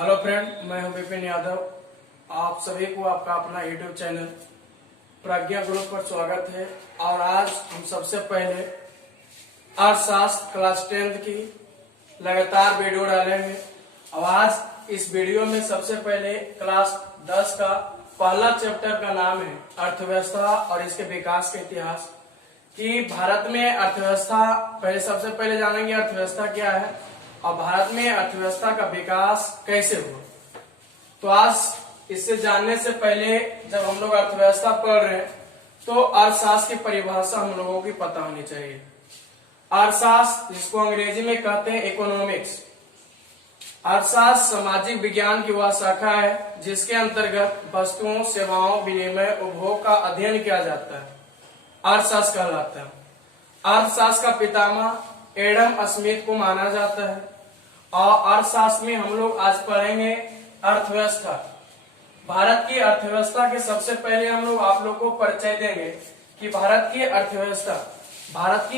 Hello friend, मैं हूं विपिन यादव। आप सभी को आपका अपना यूट्यूब चैनल प्रज्ञा ग्रुप पर स्वागत है। और आज हम सबसे पहले अर्थशास्त्र क्लास 10 की लगातार वीडियो डालेंगे। और आज इस वीडियो में सबसे पहले क्लास 10 का पहला चैप्टर का नाम है अर्थव्यवस्था और इसके विकास के इतिहास। कि भारत में अर्थव्यवस्था सबसे पहले जानेंगे अर्थव्यवस्था क्या है और भारत में अर्थव्यवस्था का विकास कैसे हुआ। तो आज इससे जानने से पहले जब हम लोग अर्थव्यवस्था पढ़ रहे हैं तो अर्थशास्त्र की परिभाषा हम लोगों की पता होनी चाहिए। अर्थशास्त्र, जिसको अंग्रेजी में कहते हैं इकोनॉमिक्स, अर्थशास्त्र सामाजिक विज्ञान की वह शाखा है जिसके अंतर्गत वस्तुओं, सेवाओं, विनिमय, उपभोग का अध्ययन किया जाता है। अर्थशास्त्र कहलाता है। अर्थशास्त्र का पितामह एडम स्मिथ को माना जाता है। और अर्थशास्त्र में हम लोग आज पढ़ेंगे अर्थव्यवस्था। भारत की अर्थव्यवस्था के सबसे पहले हम लोग आप लोग को परिचय देंगे कि भारत की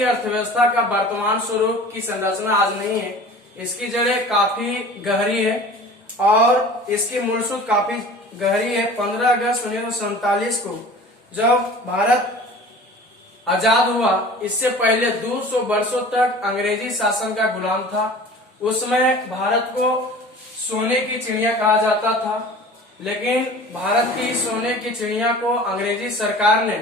अर्थव्यवस्था का वर्तमान स्वरूप की संरचना आज नहीं है। इसकी जड़ें काफी गहरी है और इसकी मूलसूत्र काफी गहरी है। 15 अगस्त 1947 को जब भारत आजाद हुआ, इससे पहले 200 वर्षों तक अंग्रेजी शासन का गुलाम था। उसमें भारत को सोने की चिड़िया कहा जाता था, लेकिन भारत की सोने की चिड़िया को अंग्रेजी सरकार ने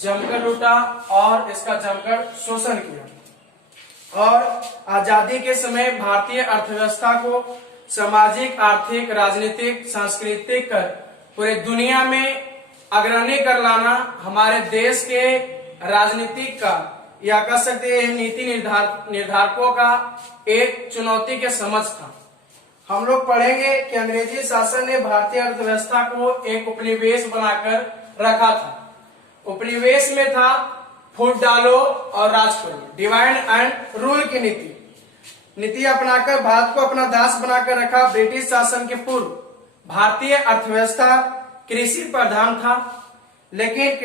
जमकर लूटा और इसका जमकर शोषण किया। और आजादी के समय भारतीय अर्थव्यवस्था को सामाजिक, आर्थिक, राजनीतिक, सांस्कृतिक कर पूरे दुनिया में अग्रणी कर लाना हमारे देश के राजनीतिक का या कह सकते हैं नीति निर्धारकों का एक चुनौती के समझ था। हम लोग पढ़ेंगे कि अंग्रेजी शासन ने भारतीय अर्थव्यवस्था को एक उपनिवेश बनाकर रखा था। उपनिवेश में था फूट डालो और राज करो, डिवाइड एंड रूल की नीति अपनाकर भारत को अपना दास बनाकर रखा। ब्रिटिश शासन के पूर्व भारतीय अर्थव्यवस्था कृषि प्रधान था, लेकिन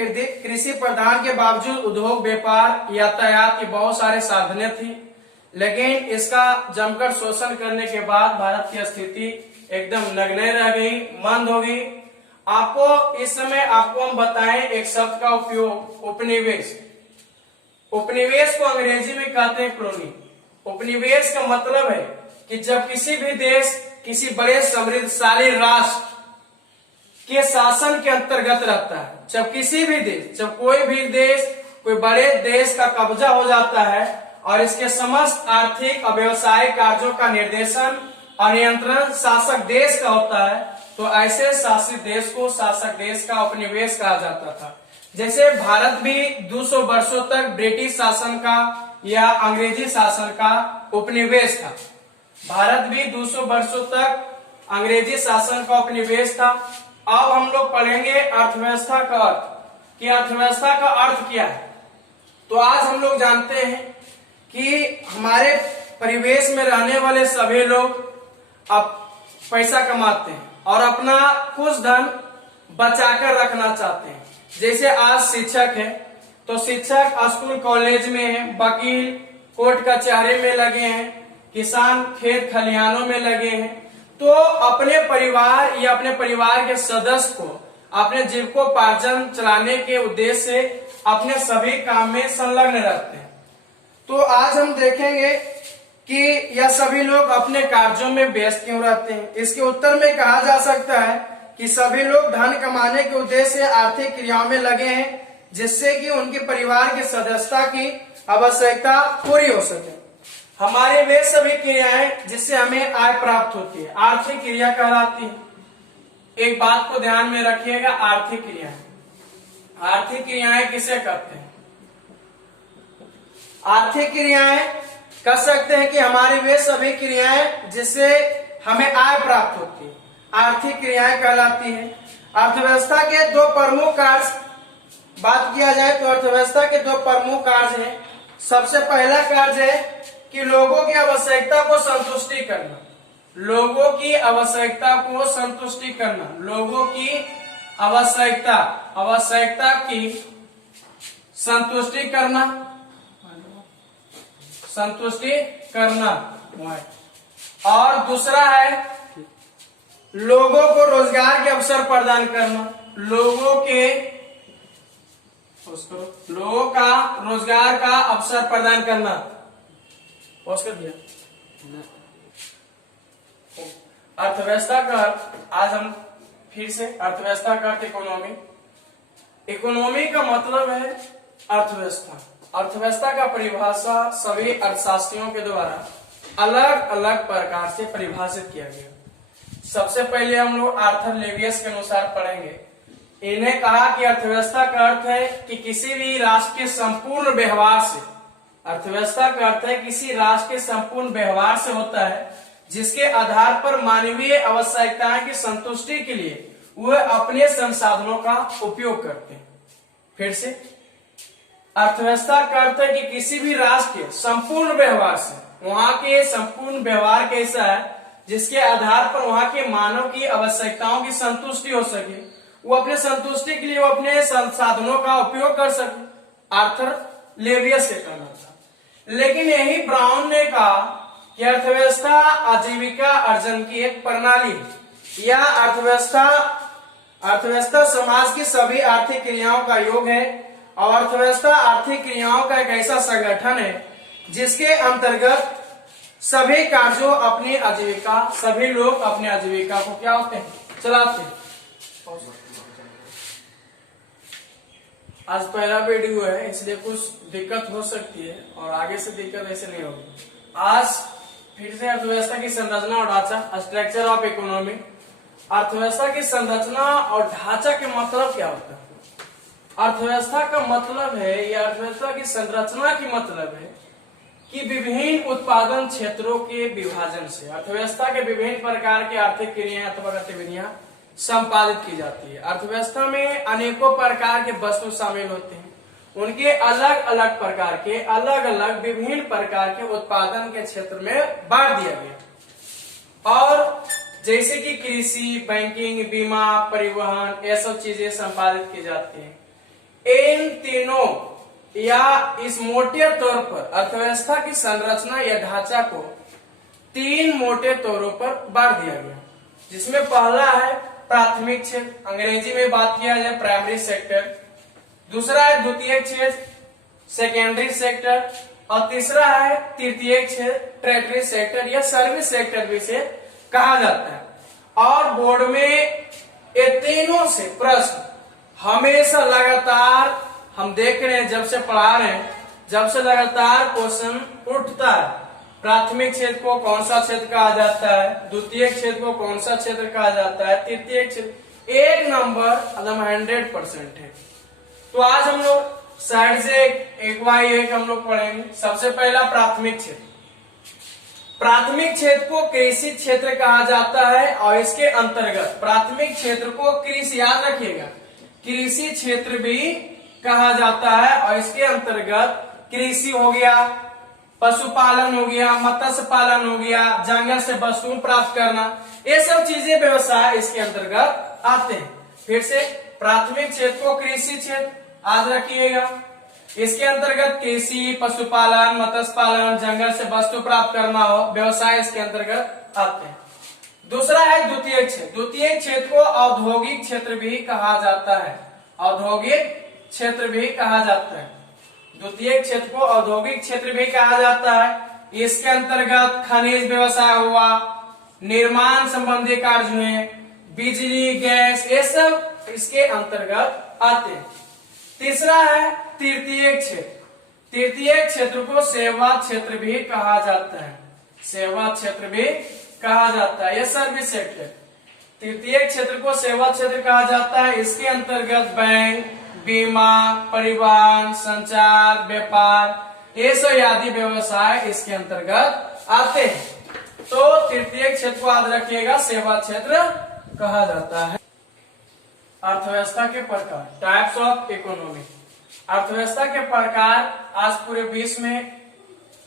कृषि प्रधान के बावजूद उद्योग, व्यापार, यातायात की बहुत सारे साधनें थी। लेकिन इसका जमकर शोषण करने के बाद भारत की स्थिति एकदम नगण्य रह गई, मंद हो गई। आपको इस समय हम बताएं एक शब्द का उपयोग, उपनिवेश। उपनिवेश को अंग्रेजी में कहते हैं कॉलोनी। उपनिवेश का मतलब है कि जब किसी भी देश किसी बड़े समृद्धशाली राष्ट्र के शासन के अंतर्गत रहता है, जब कोई भी देश कोई बड़े देश का कब्जा हो जाता है और इसके समस्त आर्थिक और व्यवसायिक कार्यों का निर्देशन और नियंत्रण शासक देश का होता है, तो ऐसे शासित देश को शासक देश का उपनिवेश कहा जाता था। जैसे भारत भी 200 वर्षों तक ब्रिटिश शासन का या अंग्रेजी शासन का उपनिवेश था। भारत भी 200 वर्षों तक अंग्रेजी शासन का उपनिवेश था। अब हम लोग पढ़ेंगे अर्थव्यवस्था का अर्थ कि अर्थव्यवस्था का अर्थ क्या है। तो आज हम लोग जानते हैं कि हमारे परिवेश में रहने वाले सभी लोग अब पैसा कमाते हैं और अपना कुछ धन बचाकर रखना चाहते हैं। जैसे आज शिक्षक है तो शिक्षक स्कूल कॉलेज में है, वकील कोर्ट कचहरी में लगे हैं, किसान खेत खलिहानों में लगे हैं। तो अपने परिवार या अपने परिवार के सदस्य को अपने जीविकोपार्जन चलाने के उद्देश्य से अपने सभी काम में संलग्न रहते हैं। तो आज हम देखेंगे कि यह सभी लोग अपने कार्यों में व्यस्त क्यों रहते हैं। इसके उत्तर में कहा जा सकता है कि सभी लोग धन कमाने के उद्देश्य से आर्थिक क्रियाओं में लगे हैं, जिससे कि उनके परिवार की सदस्यता की आवश्यकता पूरी हो सके। हमारे वे सभी क्रियाएं जिससे हमें आय प्राप्त होती है आर्थिक क्रिया कहलाती है। एक बात को ध्यान में रखिएगा, आर्थिक क्रियाएं किसे कहते हैं? आर्थिक क्रियाएं कह सकते हैं कि हमारी वे सभी क्रियाएं जिससे हमें आय प्राप्त होती है आर्थिक क्रियाएं कहलाती हैं। अर्थव्यवस्था के दो प्रमुख कार्य बात किया जाए तो अर्थव्यवस्था के दो प्रमुख कार्य हैं। सबसे पहला कार्य है कि लोगों की आवश्यकता को संतुष्टि करना, लोगों की आवश्यकता की संतुष्टि करना। और दूसरा है लोगों को रोजगार के अवसर प्रदान करना, लोगों का रोजगार का अवसर प्रदान करना। पॉज कर दिया। अर्थव्यवस्था का अर्थ, आज हम फिर से अर्थव्यवस्था का अर्थ इकोनॉमी। इकोनॉमी का मतलब है अर्थव्यवस्था। अर्थव्यवस्था का परिभाषा सभी अर्थशास्त्रियों के द्वारा अलग अलग प्रकार से परिभाषित किया गया। सबसे पहले हम लोग आर्थर लेवियस के अनुसार पढ़ेंगे। इन्हें कहा कि अर्थव्यवस्था का अर्थ है कि किसी भी राष्ट्र के संपूर्ण व्यवहार से, अर्थव्यवस्था का अर्थ है किसी राष्ट्र के संपूर्ण व्यवहार से होता है जिसके आधार पर मानवीय आवश्यकताएं की संतुष्टि के लिए वह अपने संसाधनों का उपयोग करते हैं। फिर से, अर्थव्यवस्था का अर्थ है कि किसी भी राष्ट्र के संपूर्ण व्यवहार से, वहां के संपूर्ण व्यवहार कैसा है जिसके आधार पर वहां के मानव की आवश्यकताओं की संतुष्टि हो सके, वो अपने संतुष्टि के लिए वो अपने संसाधनों का उपयोग कर सके। आर्थर लेवियस के कहना था। लेकिन यही ब्राउन ने कहा कि अर्थव्यवस्था आजीविका अर्जन की एक प्रणाली है। यह अर्थव्यवस्था समाज की सभी आर्थिक क्रियाओं का योग है और अर्थव्यवस्था आर्थिक क्रियाओं का एक ऐसा संगठन है जिसके अंतर्गत सभी कार्यों अपनी आजीविका, सभी लोग अपनी आजीविका को क्या होते हैं, चलाते हैं। आज पहला वीडियो है इसलिए कुछ दिक्कत हो सकती है और आगे से दिक्कत ऐसे नहीं होगी। आज फिर से अर्थव्यवस्था की संरचना और ढांचा, स्ट्रक्चर ऑफ इकोनॉमी। अर्थव्यवस्था की संरचना और ढांचा के मतलब क्या होता है? अर्थव्यवस्था का मतलब है, या अर्थव्यवस्था की संरचना की मतलब है कि विभिन्न उत्पादन क्षेत्रों के विभाजन से अर्थव्यवस्था के विभिन्न प्रकार के आर्थिक क्रियाएं अथवा गतिविधियां संपादित की जाती है। अर्थव्यवस्था में अनेकों प्रकार के वस्तु शामिल होते हैं, उनके अलग अलग प्रकार के, अलग अलग विभिन्न प्रकार के उत्पादन के क्षेत्र में बांट दिया गया। और जैसे कि कृषि, बैंकिंग, बीमा, परिवहन, ये सब चीजें संपादित की जाती हैं। इन तीनों या इस मोटे तौर पर अर्थव्यवस्था की संरचना या ढांचा को तीन मोटे तौरों पर बांट दिया गया, जिसमें पहला है प्राथमिक क्षेत्र, अंग्रेजी में बात किया जाए प्राइमरी सेक्टर। दूसरा है द्वितीय क्षेत्र, सेकेंडरी सेक्टर। और तीसरा है तृतीय क्षेत्र, टर्टियरी सेक्टर या सर्विस सेक्टर भी से कहा जाता है। और बोर्ड में ये तीनों से प्रश्न हमेशा लगातार हम देख रहे हैं, जब से पढ़ा रहे हैं, जब से लगातार क्वेश्चन उठता है। प्राथमिक क्षेत्र को कौन सा क्षेत्र कहा जाता है, द्वितीय क्षेत्र को कौन सा क्षेत्र कहा जाता है, तृतीय क्षेत्र, एक नंबर एकदम 100% है। तो आज हम लोग साइड से एक बाय एक हम लोग पढ़ेंगे। सबसे पहला प्राथमिक क्षेत्र। प्राथमिक क्षेत्र को कृषि क्षेत्र कहा जाता है और इसके अंतर्गत प्राथमिक क्षेत्र को कृषि, याद रखिएगा, कृषि क्षेत्र भी कहा जाता है और इसके अंतर्गत कृषि हो गया, पशुपालन हो गया, मत्स्य पालन हो गया, जंगल से वस्तुएं प्राप्त करना, ये सब चीजें व्यवसाय इसके अंतर्गत आते हैं। फिर से प्राथमिक क्षेत्र को कृषि क्षेत्र याद रखिएगा, इसके अंतर्गत कृषि, पशुपालन, मत्स्य पालन, जंगल से वस्तु प्राप्त करना हो, व्यवसाय इसके अंतर्गत आते हैं। दूसरा है द्वितीय क्षेत्र। द्वितीय क्षेत्र को औद्योगिक क्षेत्र भी कहा जाता है, औद्योगिक क्षेत्र भी कहा जाता है। द्वितीय क्षेत्र को औद्योगिक क्षेत्र भी कहा जाता है। इसके अंतर्गत खनिज व्यवसाय हुआ, निर्माण संबंधी कार्य हुए, बिजली, गैस, ये सब इसके अंतर्गत आते हैं। तीसरा है तृतीय क्षेत्र। तृतीय क्षेत्र को सेवा क्षेत्र भी कहा जाता है, सेवा क्षेत्र भी कहा जाता है, यह सर्विस सेक्टर। तृतीय क्षेत्र को सेवा क्षेत्र कहा जाता है। इसके अंतर्गत बैंक, बीमा, परिवहन, संचार, व्यापार, ये सब आदि व्यवसाय इसके अंतर्गत आते हैं। तो तृतीय क्षेत्र को याद रखिएगा, सेवा क्षेत्र कहा जाता है। अर्थव्यवस्था के प्रकार, टाइप्स ऑफ इकोनॉमी। अर्थव्यवस्था के प्रकार, आज पूरे विश्व में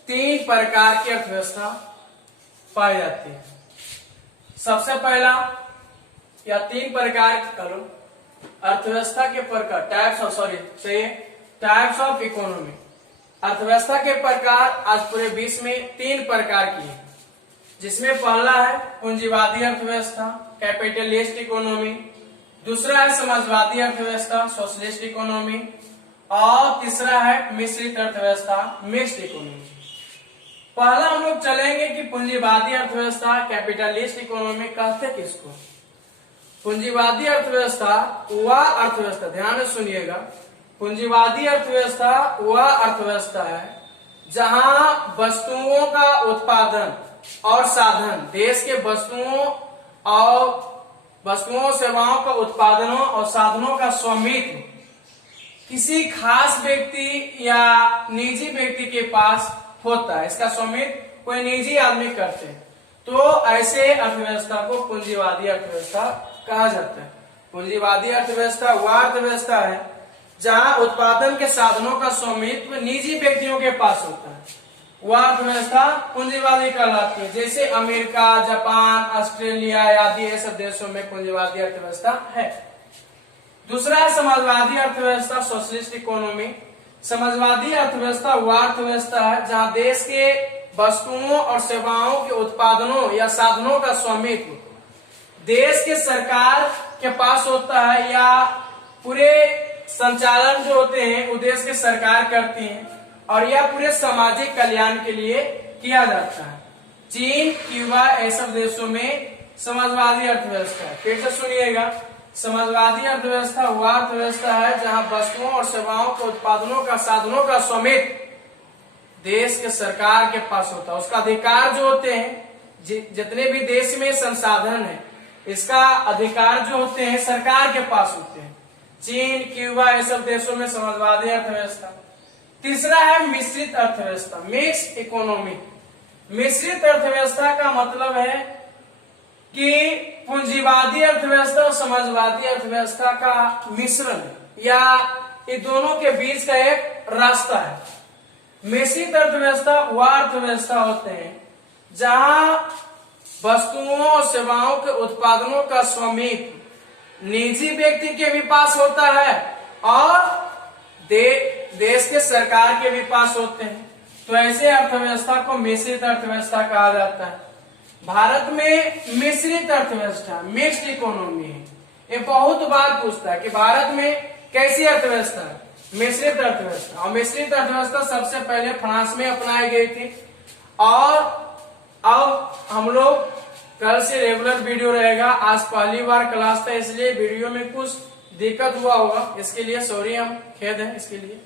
3 प्रकार की अर्थव्यवस्था पाई जाती है। सबसे पहला या 3 प्रकार करो अर्थव्यवस्था के प्रकार, टाइप्स ऑफ इकोनॉमी। अर्थव्यवस्था के प्रकार आज पूरे विश्व में 3 प्रकार की है। जिसमें पहला है पूंजीवादी अर्थव्यवस्था, कैपिटलिस्ट इकोनॉमी, दूसरा है समाजवादी अर्थव्यवस्था, सोशलिस्ट इकोनॉमी, और तीसरा है मिश्रित अर्थव्यवस्था, मिक्स्ड इकोनॉमी। पहला हम लोग चलेंगे कि पूंजीवादी अर्थव्यवस्था, कैपिटलिस्ट इकोनॉमी कहते किसको। पूंजीवादी अर्थव्यवस्था वह अर्थव्यवस्था, ध्यान से सुनिएगा, पूंजीवादी अर्थव्यवस्था वह अर्थव्यवस्था है जहां वस्तुओं का उत्पादन और साधन, देश के वस्तुओं सेवाओं का उत्पादनों और साधनों का स्वामित्व किसी खास व्यक्ति या निजी व्यक्ति के पास होता है। इसका स्वामित्व कोई निजी आदमी करते हैं, तो ऐसे अर्थव्यवस्था को पूंजीवादी अर्थव्यवस्था कहा जाता है। पूंजीवादी अर्थव्यवस्था वह अर्थव्यवस्था है जहां उत्पादन के साधनों का स्वामित्व निजी व्यक्तियों के पास होता है, वह अर्थव्यवस्था पूंजीवादी कहलाती है। जैसे अमेरिका, जापान, ऑस्ट्रेलिया आदि ये सब देशों में पूंजीवादी अर्थव्यवस्था है। दूसरा है समाजवादी अर्थव्यवस्था, सोशलिस्ट इकोनॉमी। समाजवादी अर्थव्यवस्था वह अर्थव्यवस्था है जहां देश के वस्तुओं और सेवाओं के उत्पादनों या साधनों का स्वामित्व देश के सरकार के पास होता है, या पूरे संचालन जो होते हैं वो देश की सरकार करती है, और यह पूरे सामाजिक कल्याण के लिए किया जाता है। चीन, क्यूबा ऐसे देशों में समाजवादी अर्थव्यवस्था है। फिर से सुनिएगा, समाजवादी अर्थव्यवस्था वह अर्थव्यवस्था है जहां वस्तुओं और सेवाओं के उत्पादनों का साधनों का स्वामित्व देश के सरकार के पास होता है। उसका अधिकार जो होते हैं, जितने भी देश में संसाधन है, इसका अधिकार जो होते हैं सरकार के पास होते हैं। चीन, क्यूबा ये सब देशों में समाजवादी अर्थव्यवस्था। तीसरा है मिश्रित अर्थव्यवस्था, मिक्स्ड इकोनॉमी। मिश्रित अर्थव्यवस्था का मतलब है कि पूंजीवादी अर्थव्यवस्था और समाजवादी अर्थव्यवस्था का मिश्रण, या ये दोनों के बीच का एक रास्ता है। मिश्रित अर्थव्यवस्था वह अर्थव्यवस्था होते हैं जहां वस्तुओं और सेवाओं के उत्पादनों का स्वामित्व निजी व्यक्ति के भी पास होता है और देश के सरकार के भी पास होते हैं, तो ऐसे अर्थव्यवस्था को मिश्रित अर्थव्यवस्था कहा जाता है। भारत में मिश्रित अर्थव्यवस्था, मिक्स्ड इकोनॉमी है। ये बहुत बार पूछता है कि भारत में कैसी अर्थव्यवस्था है, मिश्रित अर्थव्यवस्था। और मिश्रित अर्थव्यवस्था सबसे पहले फ्रांस में अपनाई गई थी, और अब हम लोग कल से रेगुलर वीडियो रहेगा। आज पहली बार क्लास था, इसलिए वीडियो में कुछ दिक्कत हुआ होगा, इसके लिए सॉरी, हम खेद है इसके लिए।